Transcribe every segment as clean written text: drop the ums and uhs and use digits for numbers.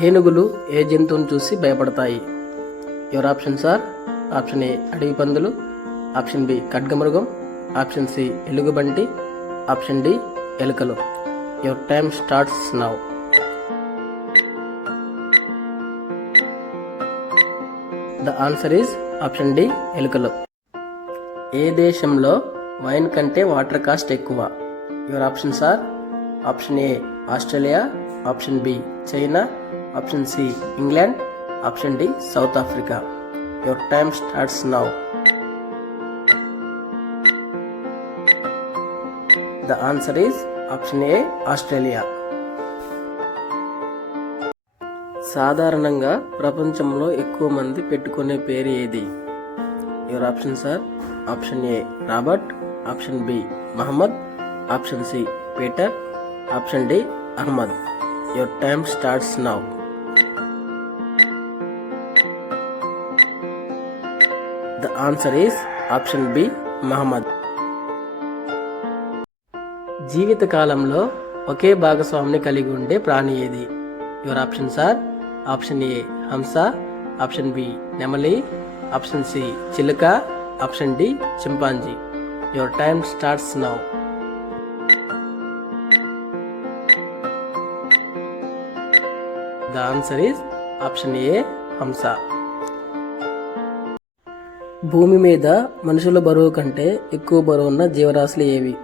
ఏనుగులు ఏ జంతువును చూసి భయపడతాయి? Your options are: option A అడవి పందులు, ఆప్షన్ బి ఖడ్గమృగం, ఆప్షన్ సి ఎలుగుబంటి, ఆప్షన్ డి ఎలుకలు. Your time starts now. The answer is option D ఎలుకలు. ఏ దేశంలో వైన్ కంటే వాటర్ కాస్ట్ ఎక్కువ? Your options are: option A Australia, option B China, option C England, option D South Africa. Your time starts now. The answer is option A Australia. సాధారణంగా ప్రపంచంలో ఎక్కువ మంది పెట్టుకునే పేరు ఏది? Your options are: option A Robert, option B Muhammad, option C Peter, option D Ahmed. Your time starts now. The answer is option B Muhammad. జీవితకాలంలో ఒకే భాగస్వామిని కలిగి ఉండే ప్రాణి ఏది? Your options are: option A హంస, ఆప్షన్ బి నెమలి, ఆప్షన్ సి చిలుక, option D chimpanzee. Your time starts now. The answer is option A హంస. భూమి మీద మనుషుల బరువు కంటే ఎక్కువ బరువు ఉన్న జీవరాశులు ఏవి?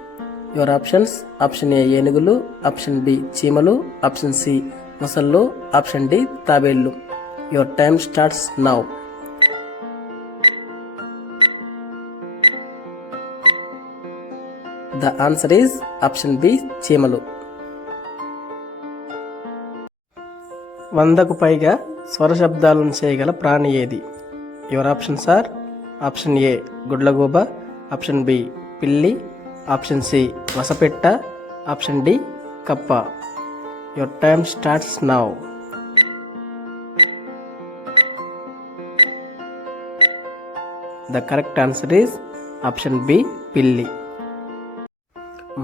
యువర్ ఆప్షన్స్: ఆప్షన్ ఏ ఏనుగులు, ఆప్షన్ బి చీమలు, ఆప్షన్ సి మొసళ్ళు, ఆప్షన్ డి తాబేళ్లు. Your time starts now. The answer is option B చీమలు. 100కు పైగా స్వర శబ్దాలను చేయగల ప్రాణి ఏది? Your options are: option A గుడ్లగూబ, ఆప్షన్ బి పిల్లి, ఆప్షన్ సి వసపెట్ట, ఆప్షన్ డి కప్ప. Your time starts now. The correct answer is option B పిల్లి.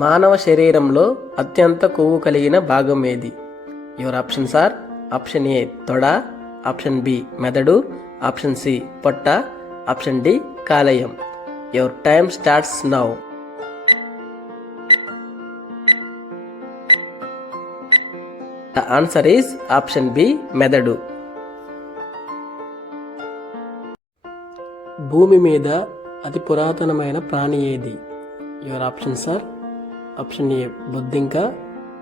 మానవ శరీరంలో అత్యంత కొవ్వు కలిగిన భాగం ఏది? Your options are: option A తొడ, ఆప్షన్ బి మెదడు, ఆప్షన్ సి పొట్ట, ఆప్షన్ డి కాలేయం. Your time starts now. The answer is option B మెదడు. భూమి మీద అతి పురాతనమైన ప్రాణి ఏది? Your options are: option A బొద్దింక,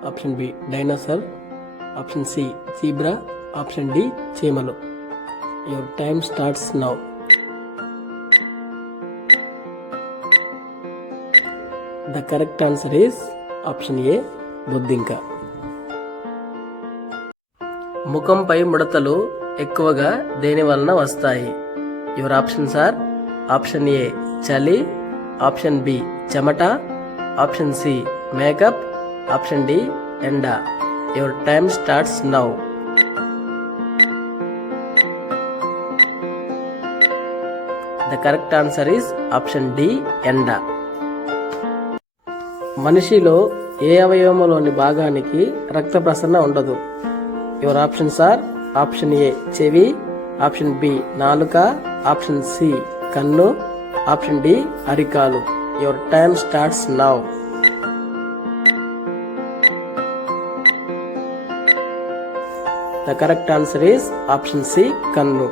option B dinosaur, option C zebra, option D చీమలు. Your time starts now. The correct answer is option A బొద్దింక. ముఖంపై ముడతలు ఎక్కువగా దేని వలన వస్తాయి? Your options are: option A చలి, ఆప్షన్ బి చెమట, option C makeup, option D ఎండ. Your time starts now. The correct answer is option D ఎండ. మనిషిలో ఏ అవయవంలోని భాగానికి రక్త ప్రసరణ ఉండదు? Your options are: option A చెవి, ఆప్షన్ బి నాలుక, ఆప్షన్ సి కన్ను, ఆప్షన్ డి అరికాలు. Your time starts now. The correct answer is option C కన్ను.